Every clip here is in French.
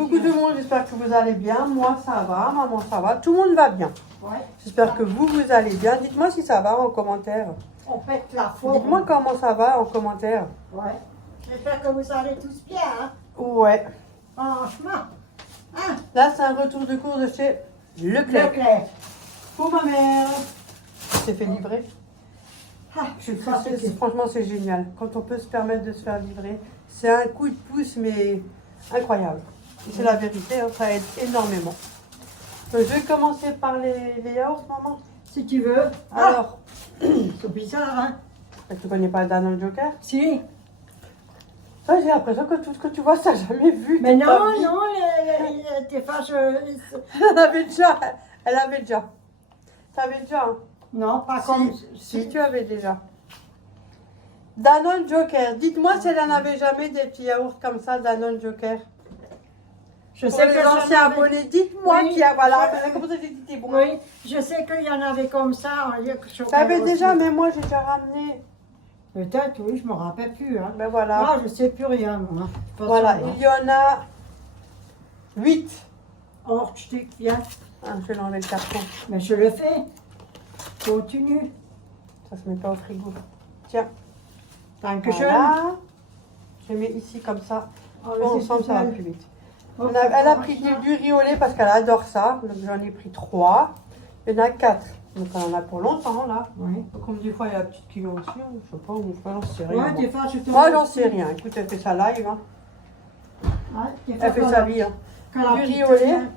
Coucou tout le monde, j'espère que vous allez bien. Moi ça va, maman ça va, tout le monde va bien. Ouais. J'espère que vous allez bien. Dites-moi si ça va en commentaire. On pète la forme. Dites-moi comment ça va en commentaire. Ouais. J'espère que vous allez tous bien, hein. Ouais. Franchement. Hein? Là c'est un retour de cours de chez Leclerc. Leclerc. Pour ma mère. C'est fait livrer. Ah, je suis fatiguée. Franchement c'est génial. Quand on peut se permettre de se faire livrer, c'est un coup de pouce mais incroyable. Et c'est la vérité, hein, ça aide énormément. Donc, je vais commencer par les yaourts, maman. Si tu veux. Alors, C'est bizarre, hein. tu connais pas Danone Joker? Si. Ça, j'ai l'impression que tout ce que tu vois, ça jamais vu. Mais toute ta non, vie. non, t'es fâche. Elle avait déjà. Elle avait déjà. Tu avais déjà. Hein. Non, pas comme. Si, tu avais déjà. Danone Joker. Dites-moi si elle n'en avait jamais des petits yaourts comme ça, Danone Joker. Je Pour sais les que j'en anciens avais- abonnés, dites-moi Oui, qui a. Voilà, je- comme ça j'ai dit, t'es bon. Oui, je sais qu'il y en avait comme ça en lieu que je Tu avais déjà, mais moi j'ai déjà ramené. Peut-être, oui, je me rappelle plus, hein. Ben voilà. Moi, je sais plus rien, moi. De toute façon, Voilà, hein. il y en a 8. Or, je dis, viens. Ah, je vais enlever le carton. Mais je le fais. Continue. Ça se met pas au frigo. Tiens. Tant que Voilà. Je mets ici comme ça. Ensemble, ça va plus vite. Elle a pris du riz au lait parce qu'elle adore ça. Donc j'en ai pris 3. Il y en a 4. Donc on en a pour longtemps là. Oui. Comme des fois il y a la petite qui aussi. Je sais pas, j'en sais rien. Ouais, moi. des fois, je te Moi j'en sais rien. Écoute, elle fait sa live. Hein. Ouais, des fois, Elle fait quand sa la- vie. Hein. quand la Du riz petite au lait. vient-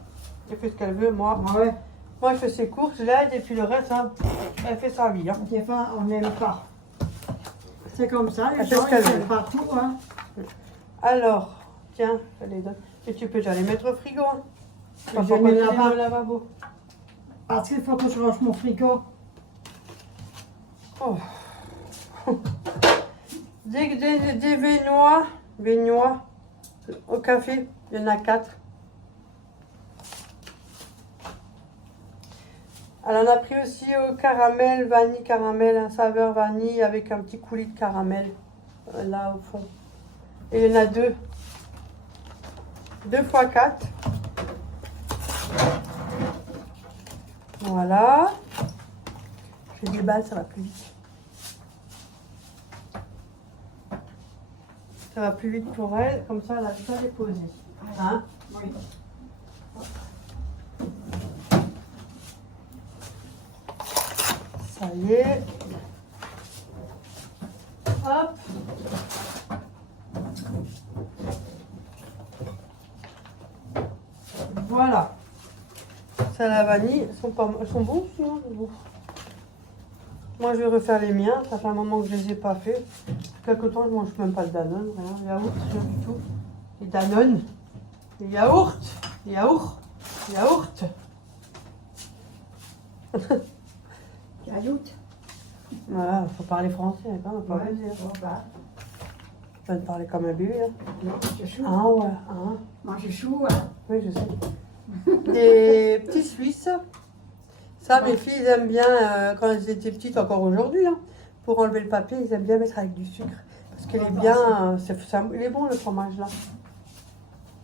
Elle fait ce qu'elle veut, moi. Ouais, Moi je fais ses courses, je l'aide et puis le reste, hein, elle fait sa vie. Hein. des fois, on n'aime pas. C'est comme ça, les Elle fait gens, ce qu'elle ils veut. n'aiment pas tout, hein. Alors, tiens, je les donne. Et tu peux déjà les mettre au frigo. Hein. Je Pas les pour mets continuer là-bas. au lavabo. Parce qu'il faut que je range mon frigo. Oh. Des Vénois au café, il y en a 4. Elle en a pris aussi au caramel, vanille, caramel, un saveur vanille avec un petit coulis de caramel là au fond. Et il y en a 2. 2 x 4. Voilà. Je déballe, ça va plus vite. Ça va plus vite pour elle, comme ça elle a tout à déposer. Hein? Oui. Ça y est. Hop. Voilà. Ça la vanille. Elles sont bons aussi, hein, bon. Moi je vais refaire les miens. Ça fait un moment que je les ai pas fait. Quelque temps je mange même pas de Danone, rien, yaourt, rien du tout. Les Danone. Les yaourts. Les yaourts. Les yaourts. Ajoute. Voilà, faut parler français, hein, on va pas Ouais. le dire. Bon, bah, Je vais te parler comme un bébé. Hein. non, je chou. Ah ouais, hein. Moi, je chou, hein. Oui, je sais. Des petits Suisses. Ça, mes filles, ils aiment bien, quand elles étaient petites, encore aujourd'hui, hein, pour enlever le papier, ils aiment bien mettre avec du sucre. Parce qu'il est bien, il est bon le fromage là.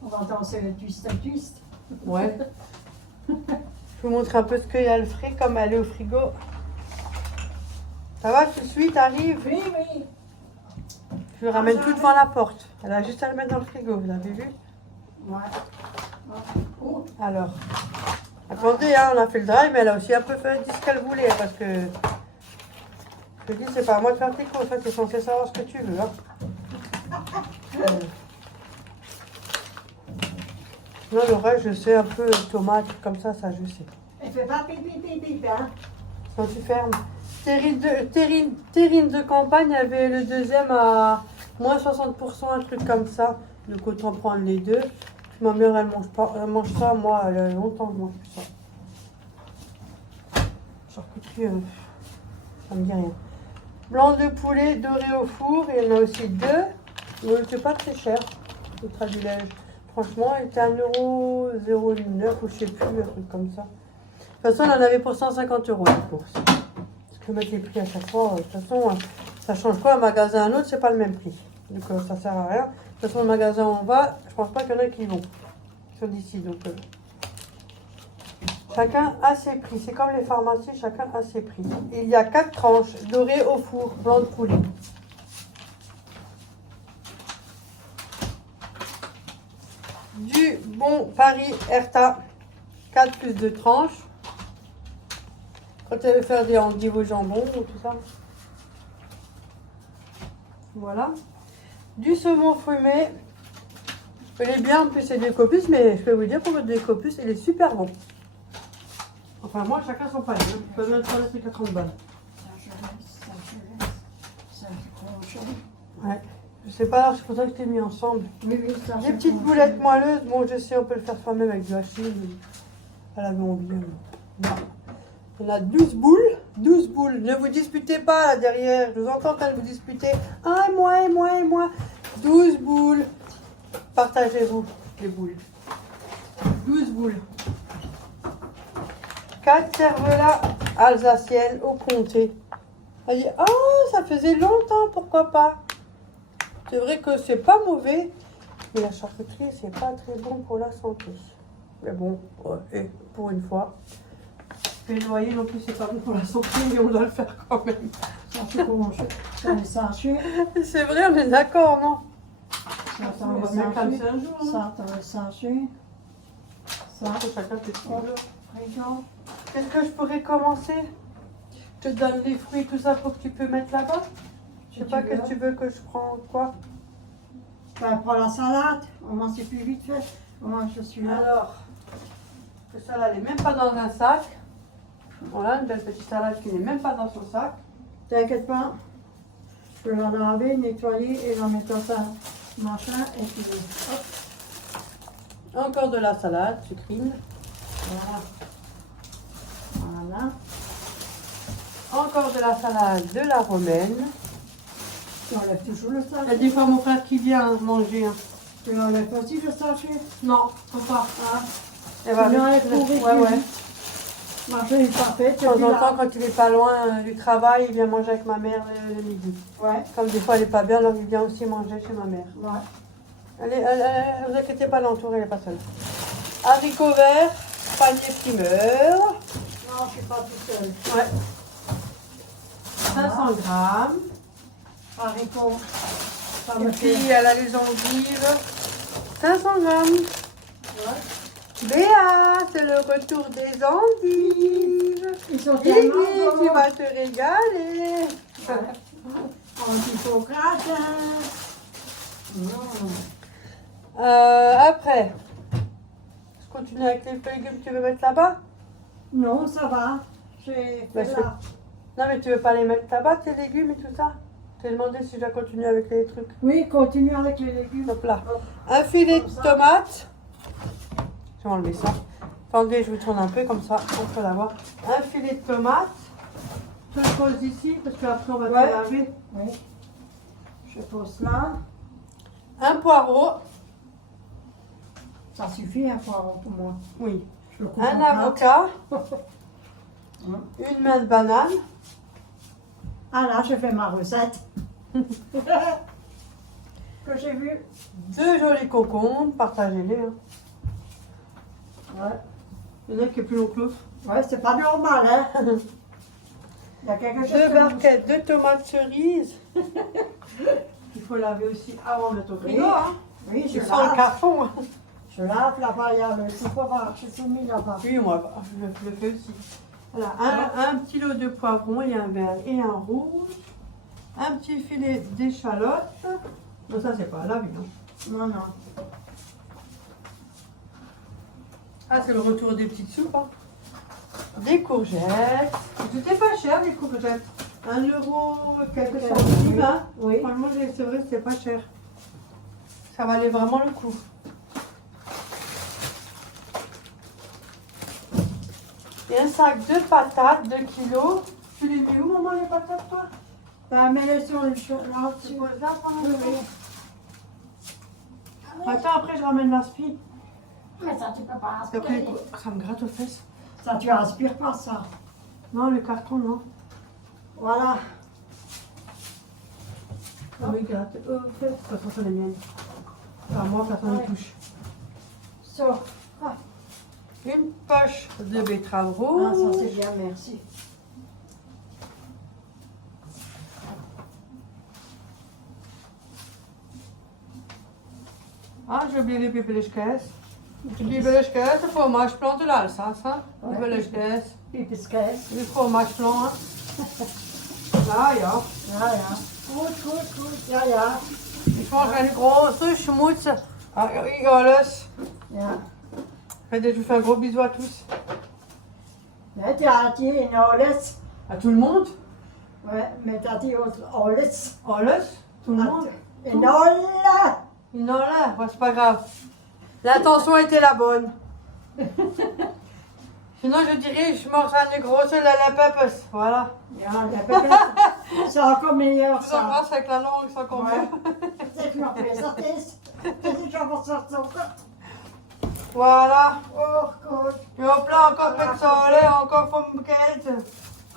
On va danser le twist and twist. Ouais. Je vous montre un peu ce qu'il y a le frais, comme elle est au frigo. Ça va, tu suis, t'arrives? Oui, oui. Je le ramène tout devant la porte. Elle a juste à le mettre dans le frigo, vous avez vu? Ouais. Oh, Alors, attendez, hein, on a fait le drive, mais elle a aussi un peu fait dit ce qu'elle voulait, parce que je te dis, c'est pas à moi de faire tes courses, hein, tu es censé savoir ce que tu veux. Hein. Non, le reste, je sais un peu, tomates, comme ça, je sais. elle fait pas pipi pipi, hein. Quand tu fermes. Terrine de campagne avait le deuxième à moins 60%, un truc comme ça. Donc autant prendre les deux. Ma mère, elle mange ça, moi, elle a longtemps que je mange plus ça. Charcuterie, ça me dit rien. Blanc de poulet doré au four, il y en a aussi 2. Mais c'est pas très cher, le Tradulège. Franchement, il était à 1,09€ ou je sais plus, un truc comme ça. De toute façon, on en avait pour 150 € la course. Parce que mettre les prix à chaque fois, de toute façon, ça change quoi un magasin à un autre, c'est pas le même prix. Donc ça sert à rien. De toute façon, le magasin où on va, je pense pas qu'il y en a qui y vont. sur d'ici. Donc, chacun a ses prix. C'est comme les pharmacies, chacun a ses prix. Il y a 4 tranches dorées au four, blanc de poulet. Du bon Paris Erta, 4 plus 2 tranches. Quand tu veux faire des endives au jambon ou tout ça. Voilà. Du saumon fumé. Il est bien, en plus c'est des copus, mais je peux vous dire pour votre décopus, il est super bon. Enfin, moi, chacun son panier. Hein. Je peux même faire les 40 balles. Ouais. Je sais pas, c'est pour ça que je t'ai mis ensemble. Oui, oui, ça, Des petites boulettes moelleuses. Bon, je sais, on peut le faire soi-même avec du hachis. Mais à la main, bien. Voilà. On a 12 boules. 12 boules. Ne vous disputez pas là derrière. Je vous entends quand vous disputez. Ah, et moi, et moi, et moi. 12 boules. Partagez-vous les boules. 12 boules. 4 cervelas alsaciennes au comté. Elle dit, oh, ça faisait longtemps, pourquoi pas. C'est vrai que c'est pas mauvais, mais la charcuterie, c'est pas très bon pour la santé. Mais bon, ouais, pour une fois. Les noyer non plus, c'est pas bon pour la santé, mais on doit le faire quand même. C'est vrai, on est d'accord, non? Ça, On va mettre comme ça un jour. ça, t'as le sachet. Ça, Chacun fait ce qu'il veut. frigo. Qu'est-ce que je pourrais commencer? Je te donne les fruits, tout ça, pour que tu peux mettre là-bas. Je sais pas, qu'est-ce que tu veux que je prends, quoi? Ben, prends la salade. On mange plus vite fait. Moi, je suis là. Alors, que ça, elle n'est même pas dans un sac. Voilà, une belle petite salade qui n'est même pas dans son sac. T'inquiète pas. Je peux la laver, nettoyer et la mettre dans sa machin et puis hop. Encore de la salade, sucrine. Voilà. Voilà. Encore de la salade, de la romaine. Tu enlèves toujours le Il y a sachet. des fois mon frère qui vient manger. Hein. Tu enlèves aussi le sachet. Non, faut pas. Ah. Elle va Tu viens avec avec le- pour Ouais, ouais. Manger est parfait. De temps en temps, quand il est pas loin du travail, il vient manger avec ma mère le midi. Ouais. Comme des fois elle est pas bien, alors il vient aussi manger chez ma mère. Ouais. Vous inquiétez pas, l'entour, elle est pas seule. Haricots verts, panier primeur. Non, je suis pas toute seule. Ouais. 500 grammes. Haricots. Ça Et me puis fait. elle a les endives. 500 grammes. Ouais. Béa, c'est le retour des endives. Ils sont Guigui, tellement tu bons. vas te régaler. Antico gratin. Après, je continue avec les légumes que tu veux mettre là-bas. Non, ça va. J'ai Bah, fait c'est- là. Non, mais tu veux pas les mettre là-bas, tes légumes et tout ça? Je t'ai demandé si je dois continuer avec les trucs. Oui, continue avec les légumes. Hop là. Hop. Un filet Comme de ça. tomates. Je vais enlever ça. Attendez, je vous tourne un peu comme ça, on peut l'avoir. Un filet de tomates. Je le pose ici parce qu'après on va Ouais. tout laver. Oui. Je pose là. Un poireau. Ça suffit un poireau pour moi. Oui. Je le coupe Un en quatre. avocat. Hum. Une main de banane. Ah là, je fais ma recette. Que j'ai vu. 2 jolis concombres. Partagez-les. Hein. Ouais. Il y en a qui est plus long que l'autre. Ouais, c'est pas normal, hein. Il y a quelque chose 2 que- barquettes de tomates cerises. Il faut laver aussi avant de mettre au frigo. Oui. Hein. Oui, je C'est sans le lave. carton. Hein. Je lave là-bas, il y a le souffre, j'ai tout mis là-bas. Oui, moi, je le fais aussi. Voilà, un petit lot de poivrons et un vert et un rouge. Un petit filet d'échalotes. Non, ça, c'est pas à laver. Hein. Non, non. Ah, c'est le retour des petites soupes. Hein. Des courgettes. C'était pas cher, les courgettes. 1 euro, quelques centimes. Hein. Oui. Franchement, c'est vrai, c'était pas cher. Ça valait vraiment le coup. Et un sac de patates, 2 kilos. Tu les mets où, maman, les patates, toi? Ben, mets-les sur le chaud. Là, Tu tu poses là pendant Oui, le oui. temps? Attends, après, je ramène la spie. Mais ça, tu peux pas Après, aspirer. ça me gratte aux fesses. Ça, tu aspires pas, ça. Non, le carton, non. Voilà. Ça me gratte aux fesses. De toute façon, c'est les miennes. Enfin, moi, personne ne Ouais. touche. So. Ah, Une poche de betterave ça rouge. c'est bien, merci. Ah, j'ai oublié les pipelechkes. Les pipelechkes, le fromage blanc de l'Alsace. Hein. Ouais. Pipelechkes. Pipiskes. Le fromage blanc. Hein. Ah, ja. Ja, ja. Gut. Ja, ja. Ich mache einen großen Schmutz. Ah, alles. Ja. Je vous fais un gros bisou à tous. Nee, t'as dit in alles. À tout le monde. Ouais, mais t'as dit autre alles. Alles. Tout le monde. In alle. Non, là, bah, c'est pas grave. L'intention était la bonne. Sinon, je dirais, je mange une grosse la peppes. Voilà. Ja, la pépette. C'est encore meilleur Je vous ça. embrasse avec la langue, c'est encore Ouais. mieux. C'est que ça c'est déjà pour sortir. Voilà. Oh, gut. Et hop là, encore pezzole, encore vom Geld.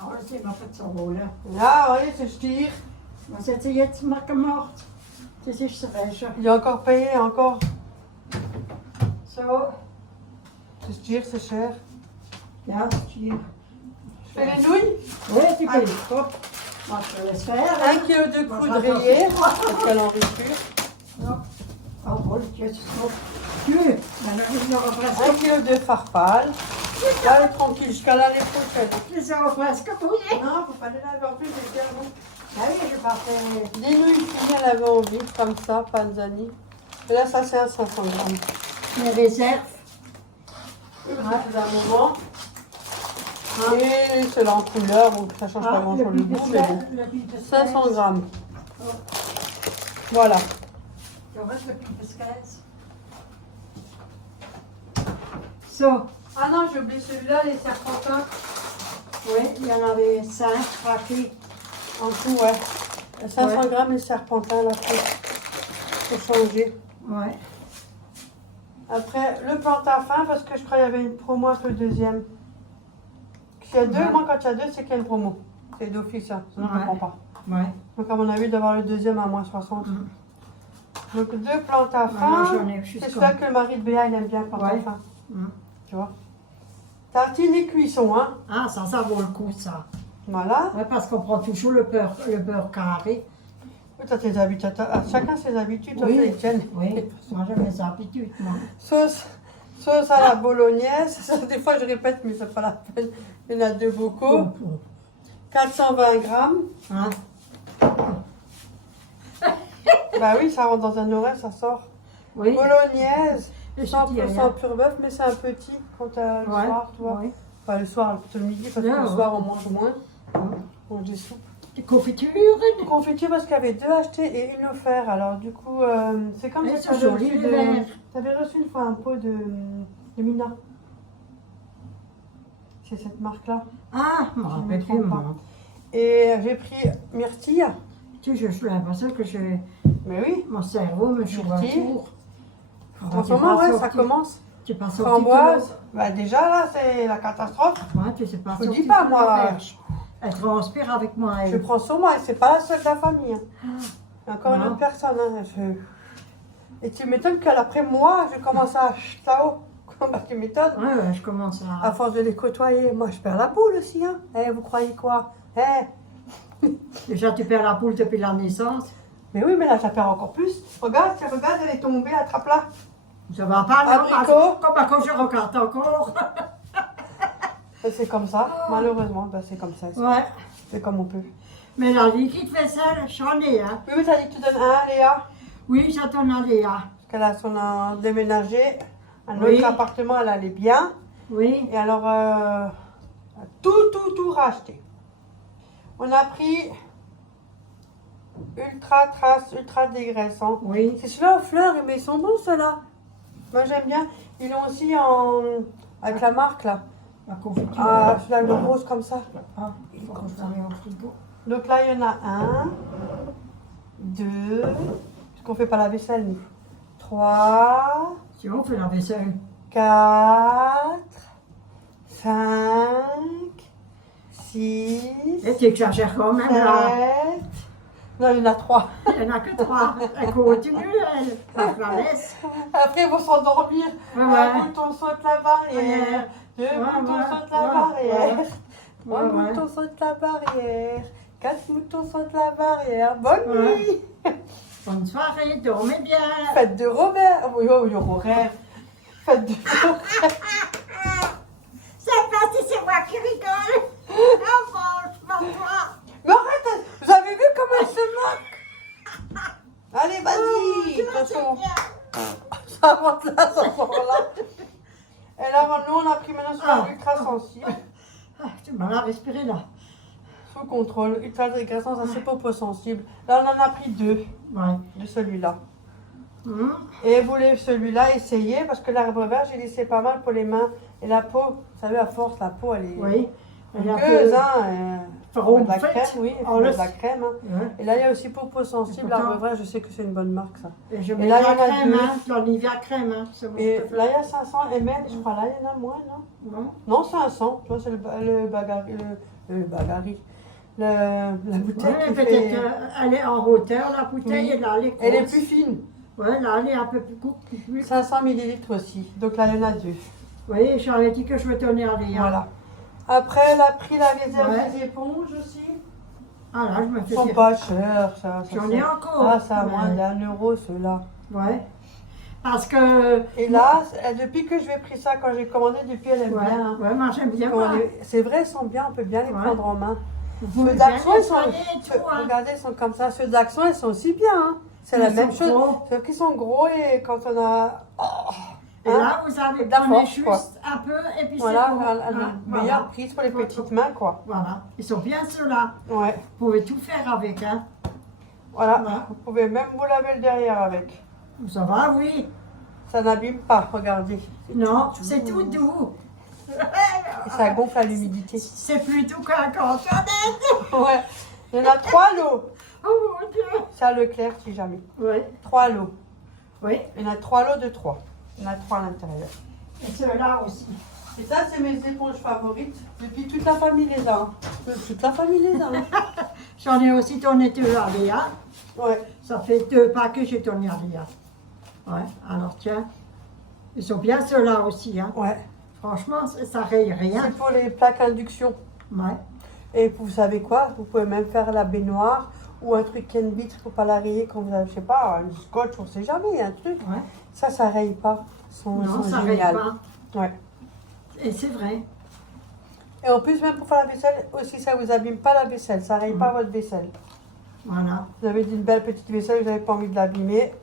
Alles immer verzogen. Ja, oui, c'est stier. Was hat sie jetzt mal gemacht? Das ist das Wäsche. Il est encore payé, encore. So. C'est stier, c'est cher. Ja, hier. Je fais les nouilles. Oui, tu peux. Hop. Moi, je te laisse faire. 1 kg de coudrier, parce qu'elle en veut plus. Oh, bon, jetzt noch. Tu, dann habe ich noch 1 kg de farfalle. Là, tranquille, jusqu'à l'année prochaine. Das ist auch presque bouillé. Non, faut pas les laver en plus, j'ai bien bon. Ah oui, je partais. Des nouilles finies, elle avait envie, comme ça, panzani. Et là, ça, c'est à 500 grammes. Mes réserves. Ouais, d'un moment. Et c'est là en couleur, donc ça change pas grand chose le goût, mais bon. 500 grammes. Voilà. Le reste, le pipiscaise. So. Ah non, j'ai oublié celui-là, les serpentins. Oui, il y en avait 5 craqués. En tout, ouais. 500 grammes les serpentins, là, faut changer. Ouais. Après, le plantain-fin, parce que je crois qu'il y avait une promo avec le deuxième. S'il y a deux, moi, quand il y a deux, c'est qu'il y a une promo. C'est d'office, hein, sinon je ne comprends pas. Ouais. Donc, à mon avis, d'avoir le deuxième à moins 60. Donc, deux plantain Moi, fin. j'en ai juste C'est celui-là que le mari de Béa, il aime bien, plantain Ouais. fin. Mm. Tu vois. Tartine et cuisson, hein. Ah, ça vaut le coup, ça. Voilà. Ouais, parce qu'on prend toujours le beurre carré. Oui, t'as tes habitudes. Chacun ses habitudes, toi, Oui. c'est les tiennes. Oui, moi j'ai mes habitudes, moi. Sauce à la bolognaise. Ça, des fois, je répète, mais c'est pas la peine. Il y en a deux bocaux. 420 grammes. Hein? Bah oui, ça rentre dans un oreille, ça sort. Oui. Bolognaise. Et je dis 100% rien. pur bœuf, mais c'est un petit quand t'as le Ouais. soir, tu vois. Oui. Enfin, le soir, plutôt le midi, parce que Bien, le ouais. soir, on mange moins. Ouais. On mange des soupes. Des confitures. Confiture, parce qu'il y avait deux achetés et une offerte. Alors, du coup, c'est comme Mais si c'est joli, les verres. t'avais reçu une fois un pot de Mina. C'est cette marque-là. Ah, je me Je rappelle me plus, trompe pas. moi. Et j'ai pris myrtille. Tu sais, j'ai l'impression que Mais oui, mon cerveau me joue un Myrtille. tour. en ce moment, ouais, ça commence. Tu pas sorti Framboise. Bah déjà, là, c'est la catastrophe. Ouais, tu sais pas Je vous sorti dis pas, de moi. l'auberge. Elle transpire avec moi. Je Elle. prends sur moi et c'est pas la seule de la famille. Hein. Il y a encore une Non. autre personne. Hein. Et tu m'étonnes qu'après moi, je commence à là-haut. Bah, tu m'étonnes. Ouais, je commence À force de les côtoyer, moi je perds la boule aussi. Hein. Eh, vous croyez quoi? Eh. Déjà, tu perds la poule depuis la naissance. Mais oui, mais là, ça perd encore plus. Regarde, elle est tombée, attrape-la. Ça va pas, non? Abricot. Comme je regarde encore. Et c'est comme ça, malheureusement, bah, c'est comme ça. Ouais. C'est comme on peut. Mais la liquide vaisselle, j'en ai, hein. Oui, mais t'as dit que tu donnes un, Léa. Oui, j'attends à Léa. Parce qu'elle a son déménagé. Un Oui. autre appartement, elle allait bien. Oui. Et alors, tout racheté. On a pris ultra trace, ultra dégraissant. Oui. C'est celui-là aux fleurs, mais ils sont bons ceux-là. Moi j'aime bien. Ils l'ont aussi avec la marque là. La confiture. Ah, celui-là le rose comme ça. Ah, il faut qu'on s'en mette au frigo. Donc là il y en a un, deux, parce qu'on fait pas la vaisselle nous. 3, Si on fait la vaisselle. 4, 5, 6, Et tu exagères quand même là. 7, Non, il y en a 3. Il n'y en a que 3. Elle continue, elle. Je la laisse. Après, ils vont s'endormir. Ouais, Un ouais. mouton saute la barrière. Deux moutons sautent la barrière. Trois moutons sautent la barrière. 4 moutons sautent la barrière. Bonne nuit. Bonne soirée, dormez bien. Fête de Robert. Oui, oh, le horaire. Fête de Robert. C'est parce que c'est moi qui rigole. Non, franchement, toi. Mais arrête, vous avez vu comment elle se moque? Allez, vas-y. De toute façon, ça monte là, ça sort là. Et là, nous, on a pris maintenant sur l'ultra sensible. Ah, tu m'as respiré là. Sous contrôle, ultra dégraissant, ça c'est popo-sensible. Là, on en a pris 2 Ouais. de celui-là. Et vous voulez celui-là, essayez, parce que l'arbre vert, j'ai laissé pas mal pour les mains. Et la peau, vous savez, à force, la peau, elle est Oui. Elle est un rugueuse, peu hein. rond De la faite. crème, oui, Oh, de le- la crème. Hein. Ouais. Et là, il y a aussi popo-sensible, Et l'arbre pourtant- vert, je sais que c'est une bonne marque, ça. Et je Et mets là, la il y en a crème, 2. hein. La Nivea crème, hein. C'est bon. Et là, il y a 500 ml, je crois. Là, il y en a moins, non? Non. Non, 500. Tu vois, c'est le bagari. Le bagari. La bouteille Ouais, qui peut-être fait... qu'elle est en hauteur, la bouteille, Oui. et là, elle est Elle est grosse. plus fine. Ouais, là, elle est un peu plus courte. Plus... 500 millilitres aussi. Donc là, il y en a 2. Oui, j'avais dit que je vais donner à Léa. Voilà. Après, elle a pris la réserve Ouais. des éponges aussi. Ah là, je me Ils fais sont dire. pas chers, ça. J'en c'est- ai encore. Ah, ça a moins Ouais. d'1 € ceux-là. Ouais. Parce que. Et là, depuis que je vais pris ça, quand j'ai commandé, depuis elle aime Ouais, bien. Hein. ouais, moi j'aime bien. Quand Moi. c'est vrai, ils sont bien, on peut bien les Ouais. prendre en main. Vous Ceux pouvez bien d'Axon, ils sont. nettoyer et tout, hein. Regardez, ils sont comme ça. Ceux d'Axon, ils sont aussi bien. Hein. C'est la Ils même sont chose. gros. Sauf qu'ils sont gros et quand on a. Oh, Et hein, là, vous avez de la prenez force, juste quoi. un peu et puis Voilà, c'est bon. la Hein, meilleure voilà. prise pour les petites mains, quoi. Voilà. Ils sont bien ceux-là. Ouais, Vous pouvez tout faire avec, hein. voilà. Voilà. Vous pouvez même vous laver le derrière avec. Ça va, oui. Ça n'abîme pas, regardez. Non, c'est tout doux. Et ça gonfle à l'humidité. C'est plus doux qu'un cantonnet. Ouais. Il y en a 3 lots. Oh mon Dieu. C'est à Leclerc, si jamais. Oui, 3 lots. oui. Il y en a 3 lots de 3. Il y en a 3 à l'intérieur. Et ceux-là aussi. Et ça, c'est mes éponges favorites. Depuis toute la famille les a. Hein. Toute la famille les a. Hein. J'en ai aussi donné 2 à Léa. Ouais. Ça fait 2 paquets que j'ai donné à Léa. Ouais, alors tiens. Ils sont bien ceux-là aussi, hein. Ouais. Franchement, ça raye rien. C'est pour les plaques induction. Ouais. Et vous savez quoi? Vous pouvez même faire la baignoire ou un truc Ken vitre pour pas la rayer quand vous avez, je sais pas, un scotch, on sait jamais, un truc. Ouais. Ça raye pas. Ils sont Non, ça raye géniales. pas. Ouais. Et c'est vrai. Et en plus, même pour faire la vaisselle, aussi, ça vous abîme pas la vaisselle. Ça raye pas votre vaisselle. Voilà. Vous avez une belle petite vaisselle, vous n'avez pas envie de l'abîmer.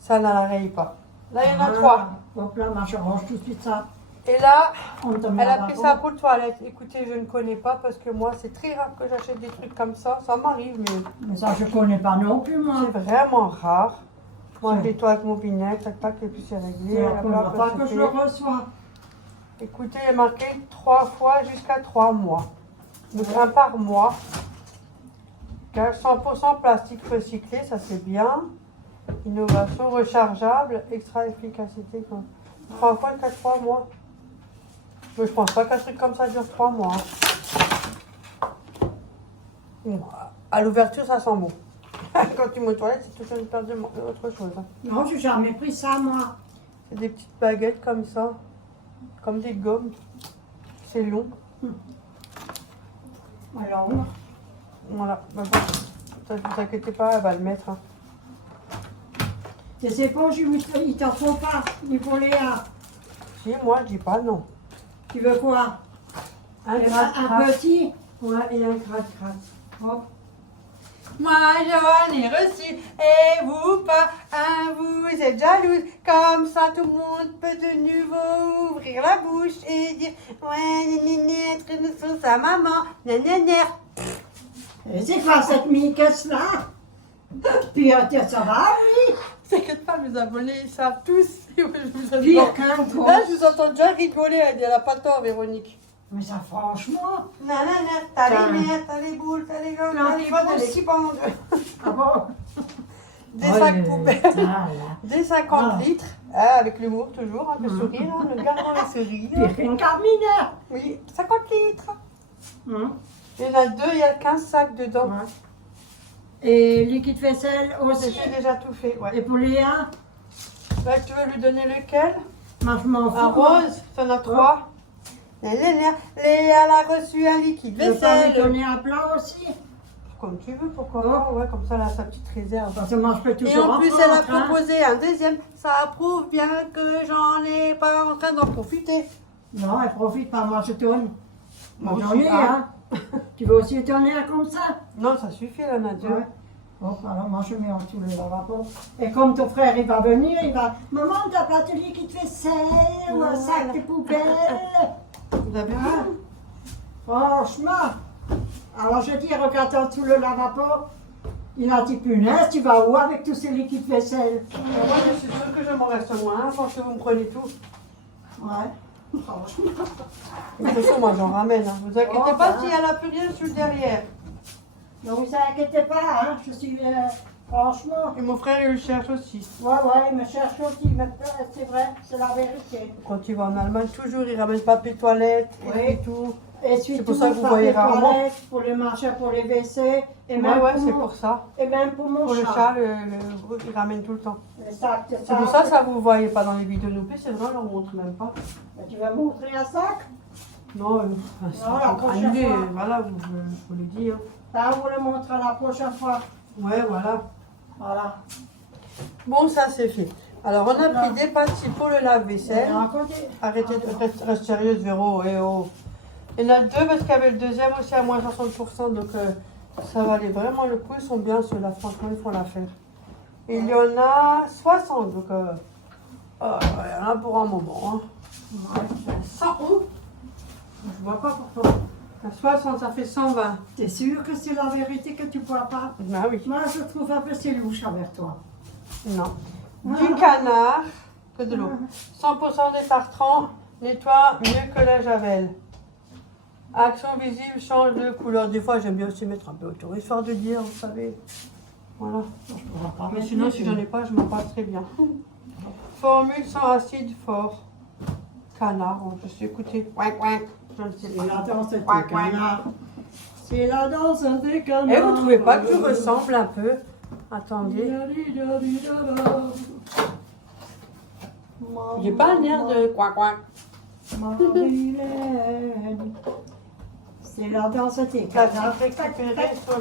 Ça ne la raye pas. Là, il y en a Ah, 3. Hop là, moi je range tout de suite ça. Et là, On te met elle à a la pris peau. ça pour le toilette. Écoutez, je ne connais pas parce que moi, c'est très rare que j'achète des trucs comme ça. Ça m'arrive, mais Mais ça, je connais pas non plus, moi. c'est vraiment rare. Moi, je C'est- nettoie avec mon vinaigre, tac, tac, et puis c'est réglé. C'est la Hop, première hop, fois c'est que je fait. le reçois. Écoutez, il est marqué 3 fois jusqu'à 3 mois. Donc, un par mois. 100% plastique recyclé, ça c'est bien. Innovation rechargeable, extra efficacité. 3 fois jusqu'à 3 mois. Mais je pense pas qu'un truc comme ça dure 3 mois. Bon, à l'ouverture, ça sent bon. Quand tu mets aux toilettes, c'est tout une perte autre chose. Hein. Non, j'ai jamais pris ça, moi. C'est des petites baguettes comme ça. Comme des gommes. C'est long. Alors, Voilà. Bah, ne vous inquiétez pas, elle va le mettre. Hein. tes éponges, il t'en faut pas. Il faut Léa. Si, moi, je dis pas non. Tu veux quoi? Un Un gratte-gratte. petit? Ouais, et un gratte-gratte. Hop. Moi, j'en ai reçu, et vous pas, hein, vous êtes jalouse. Comme ça, tout le monde peut de nouveau ouvrir la bouche et dire ouais, nénéné, que nous sommes sa maman, nénéné. Et c'est quoi cette miquette-là? Puis ça va, oui? T'inquiète pas, mes abonnés, ils savent tous. Je vous entends- Pire qu'un gros. Là, je vous entends déjà rigoler, elle a pas tort, Véronique. Mais ça, franchement. Nanana, t'as Tiens. les miettes, t'as les boules, t'as les gommes, Plein t'as les qui bonnes, poussent. les qui pendent. Ah bon? Des sacs Ouais, poubelles. voilà. Des 50 Ah. litres, avec l'humour toujours, un peu sourire, hein, le gardons le sourire. Pire qu'une carmineur. Oui, 50 litres. Hum. Il y en a 2, il y a 15 sacs dedans. Ouais. Et liquide vaisselle aussi. J'ai déjà tout fait, ouais. Et pour Léa, Tu veux lui donner lequel? moi je m'en fous. Un rose, t'en as 3. Léa a reçu un liquide Je veux pas lui vaisselle. donner un plat aussi. Comme tu veux, pourquoi pas, ouais, comme ça, elle a sa petite réserve. Parce que moi je peux Et toujours en plus, en elle a prendre, hein. proposé un deuxième. Ça prouve bien que j'en ai pas en train d'en profiter. Non, elle profite pas, moi je tourne. Moi Moi j'en aussi, ai, hein. Tu veux aussi tourner un comme ça? Non, ça suffit, là, Nadia. Ouais. Bon, alors moi je mets en dessous le lavabo. Et comme ton frère il va venir, il va. Maman, t'as pas de liquide vaisselle ou un sac de poubelle? Vous avez vu? Hein? Franchement. Alors je dis, regarde en dessous le lavabo. Il a dit, punaise, tu vas où avec tous ces liquides vaisselle? Moi, je suis sûre que je m'en reste moins, hein, parce que vous me prenez tout. Ouais. Franchement. De toute façon, moi, j'en ramène. Hein. Vous inquiétez Oh, pas ben. si elle a plus rien sur le derrière. Ne vous inquiétez pas, hein. Je suis. Franchement. Et mon frère, il le cherche aussi. Ouais, il me cherche aussi, mais c'est vrai, c'est la vérité. Quand il va en Allemagne, toujours, il ramène papier toilette Oui. et tout. Et c'est pour ça que vous voyez papier rarement. toilette, pour les marchés, pour les WC, et Ouais, même, ouais, pour, c'est mon, pour ça. et même pour mon Pour le chat. chat, il ramène tout le temps. Les sacs de C'est pour ça que ça vous voyez pas dans les vidéos non plus, c'est vrai, on leur montre même pas. Tu vas montrer un sac? Non, c'est Non, la prochaine annulé, fois. voilà, vous le dire. Ça, on vous le montrera la prochaine fois. Ouais, voilà. Voilà. Bon, ça c'est fait. Alors, on a pris des pâtisseries pour le lave-vaisselle. Racontez. Arrêtez de rester sérieuse, Véro. Et oh. Il y en a deux parce qu'il y avait le deuxième aussi à moins 60%. Donc, ça valait vraiment le coup. Ils sont bien ceux-là. Franchement, ils font l'affaire. Et il y en a 60. Donc, il y en a pour un moment. Hein. 100 euros. Je vois pas pourquoi. À 60, ça fait 120. T'es sûr que c'est la vérité que tu bois pas? Ah oui. Moi, je trouve un peu c'est louche avec toi. Non. Du canard, que de l'eau. 100% des tartrans nettoie mieux que la javel. Action visible, change de couleur. Des fois, j'aime bien aussi mettre un peu autour, histoire de dire, vous savez. Voilà. Je pourrais pas Mais mettre sinon, les si deux. j'en ai pas, je m'en passe très bien. Formule sans acide fort. Canard, on peut s'écouter. Ouin, ouin. Je ne sais C'est la pas. danse des Ouin, ouin. canards. C'est la danse des canards. Et vous trouvez pas que je ressemble un peu? Attendez. J'ai pas un air de coin coin. Marilène. C'est la danse des La canards. petite récupérée sur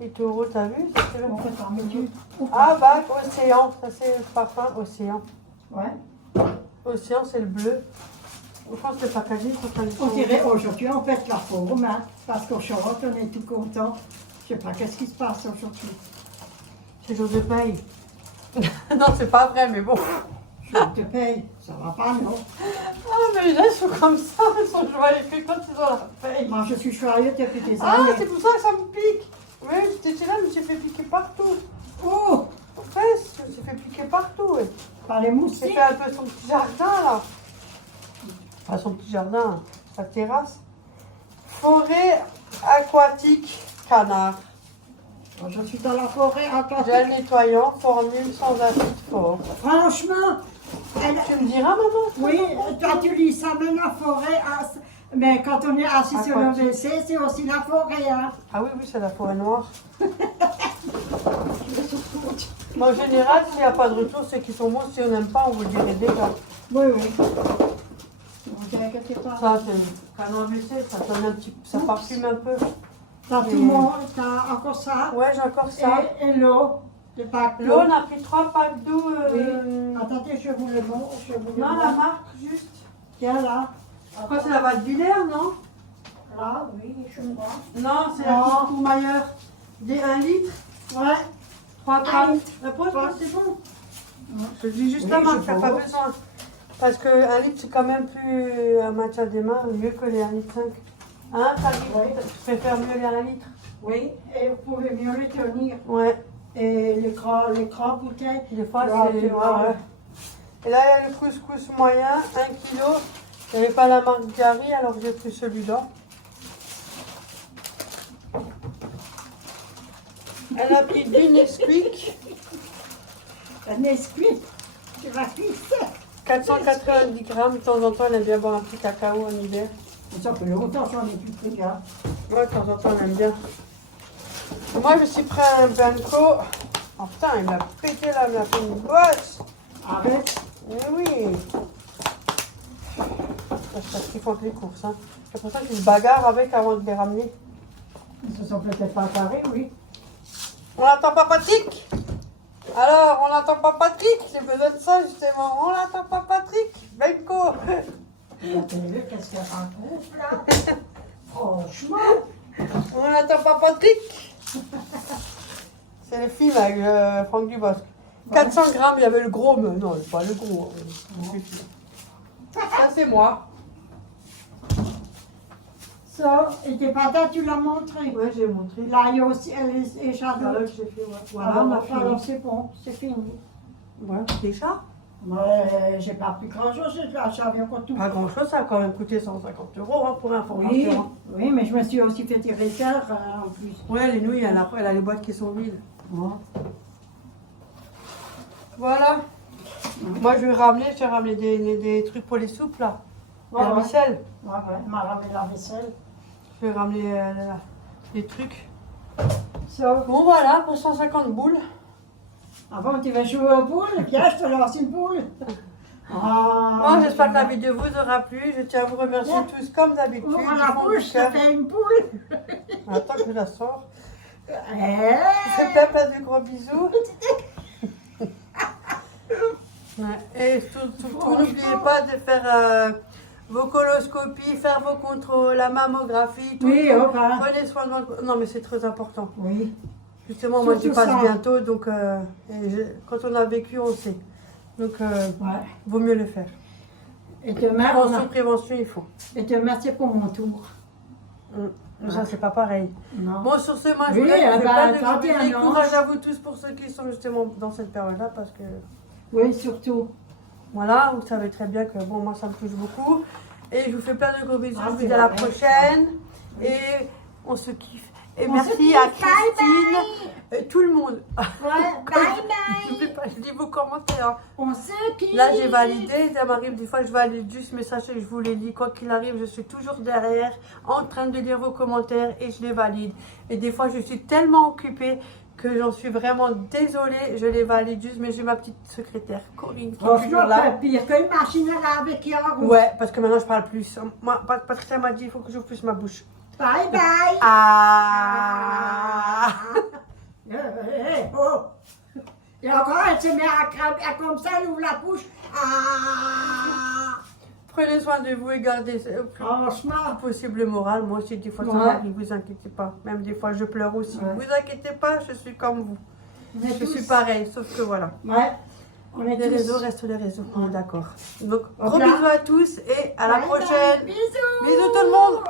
les taureaux, t'as vu? On fait par mesure. Ah, bac, océan. Ça, c'est le parfum océan. Ouais. Océan, c'est le bleu. Je pense que le packaging, faut pas les On changer. dirait aujourd'hui, on pète la forme, hein, parce qu'au Charlotte, on est tout content. Je sais pas qu'est-ce qui se passe aujourd'hui. C'est jour de paye. Non, c'est pas vrai, mais bon. Je te paye, ça va pas, non? Ah, mais les gens sont comme ça, ils sont joyeux que quand ils ont la paye. Moi, je suis joyeux depuis des Ah, années. c'est pour ça que ça me pique. Oui, j'étais là, je me suis fait piquer partout. Oh, Aux fesses, je me suis fait piquer partout. Ouais. par les J'ai moustiques. fait un peu son petit jardin, là. Enfin, son petit jardin, sa terrasse. Forêt aquatique, canard. Je suis dans la forêt aquatique. Gel nettoyant, formule sans acide fort. Franchement, Tu me diras, maman? oui, toi tu lis ça, mais la forêt, mais quand on est assis sur le Aquatique. WC, c'est aussi la forêt, hein. Ah oui, oui, c'est la forêt noire. Mais en général, s'il n'y a pas de retour, c'est qu'ils sont bons. Si on n'aime pas, on vous le dirait déjà. Oui, oui. Ne vous inquiétez pas. Ça, c'est canard WC, ça donne un petit, ça parfume un peu. T'as tout le monde, t'as encore ça. Ouais, j'ai encore ça. Et l'eau, le pack d'eau. L'eau, on a pris 3 packs d'eau. Oui. Attendez, je vous le montre. Je vous le Non, la montre. marque, juste. Tiens là. Je crois que c'est la Val-Villers, non? Là, oui, je crois. Non, c'est la Non. petite Courmayeur. Des 1 litre, Ouais. 3 Un packs. litre. La pause, Ouais. c'est bon. Je dis juste Oui, la marque, je t'as pas pense. besoin. Parce que 1 litre, c'est quand même plus un match à des mains, mieux que les 1 litre 5. Hein, Ouais. tu préfères mieux les 1 litre? Oui, et vous pouvez mieux les tenir. Ouais, Et les grands bouteilles. des fois Là, c'est. tu Ouais, vois. ouais. Et là, il y a le couscous moyen, 1 kg. Il n'y avait pas la marque Gary, alors j'ai pris celui-là. Elle a pris du Nesquik, Un Nesquik. Tu vas pisser. 490 grammes. De temps en temps, elle aime bien boire un petit cacao en hiver. Ça fait longtemps que j'en ai plus pris, hein. Ouais, de temps en temps, on aime bien. Moi, je me suis pris un Banco. Oh putain, il m'a pété là, il m'a fait une bosse. Avec. Mais oui. C'est parce qu'ils font que les courses. Hein. C'est pour ça qu'ils se bagarrent avec avant de les ramener. Ils se sont peut-être pas parés, oui. On n'attend pas Patrick. Alors, on n'attend pas Patrick. J'ai besoin de ça justement. On n'attend pas Patrick. Banco. La télé, qu'est-ce qu'elle rencontre là? Franchement. On n'attend pas Patrick. C'est le film avec Franck Dubosc. 400 grammes, il y avait le gros, mais non, pas le gros. Ça, c'est moi. Ça, et tes patates, tu l'as montré. Ouais, j'ai montré. Là, il y a aussi les échalotes. Voilà, j'ai fait, ouais. Voilà, on a alors c'est bon, c'est fini. Ouais, déjà. Mais j'ai pas pris grand-chose, j'avais encore tout. Pas grand chose, ça a quand même coûté 150 € hein, pour information. Oui, hein. oui, mais je me suis aussi fait tirer terre en plus. Ouais, les nouilles, elle a les boîtes qui sont vides. Ouais. Voilà. Moi, je vais ramener des trucs pour les soupes là. Ouais, La ouais. vaisselle. Ouais, elle m'a ramené la vaisselle. Je vais ramener des trucs. Ça. Bon, voilà, pour 150 boules. Avant, tu vas jouer aux boules, viens, je te lance une boule. Bon, j'espère que la vidéo vous aura plu. Je tiens à vous remercier tous comme d'habitude. Ouvre du la fond du bouche, ça cœur. fait une boule. Attends que je la sors. Eh, Je fais plein de gros bisous. Ouais. Et surtout, n'oubliez pas de faire vos coloscopies, faire vos contrôles, la mammographie, tout. Oui, tout. enfin. Prenez soin de votre... Non, mais c'est très important. Oui. Justement, moi, j'y Surtout passe ça. bientôt, donc quand on a vécu, on sait. Donc, Ouais. vaut mieux le faire. Et demain, on a... Prévention, il faut. Et demain, c'est pour mon tour. Mais ça, c'est pas pareil. Non. Bon, sur ce, moi, je Oui, vous laisse. Je eh fais ben, plein de quand gros il y a bisous. un Courage ange. à vous tous pour ceux qui sont justement dans cette période-là, parce que... Oui, surtout. Voilà, vous savez très bien que bon, moi ça me touche beaucoup. Et je vous fais plein de gros bisous. Ah, Je vous c'est dis à la vrai. prochaine. Et on se kiffe. Et On merci se kiffe. à Bye Christine, tout le monde. Ouais, bye N'oubliez bye. pas, je lis vos commentaires. Hein. On se quitte. Là, j'ai validé. Ça m'arrive des fois, je valide juste, mais sachez que je vous les lis. Quoi qu'il arrive, je suis toujours derrière, en train de lire vos commentaires et je les valide. Et des fois, je suis tellement occupée que j'en suis vraiment désolée. Je les valide juste, mais j'ai ma petite secrétaire, Corinne, qui est toujours Franchement, là. pas pire que une machine à laver qui en route. Ouais, parce que maintenant je parle plus. Moi, Patricia m'a dit il faut que j'ouvre plus ma bouche. Bye bye. Ah. Oh. Et encore, elle se met à cramer comme ça, elle ouvre la bouche. Ah. Prenez soin de vous et gardez le plus Franchement. possible le moral. Moi aussi, des fois, ça Ouais. m'arrive, vous inquiétez pas. Même des fois, je pleure aussi. Ouais. Vous inquiétez pas, je suis comme vous. On est Je tous- suis pareil, sauf que voilà. Ouais. On est Les tous. réseaux restent les réseaux, on est d'accord. Donc, gros Hop là. bisous à tous et à la Bye bye. prochaine. Bisous. Bisous tout le monde.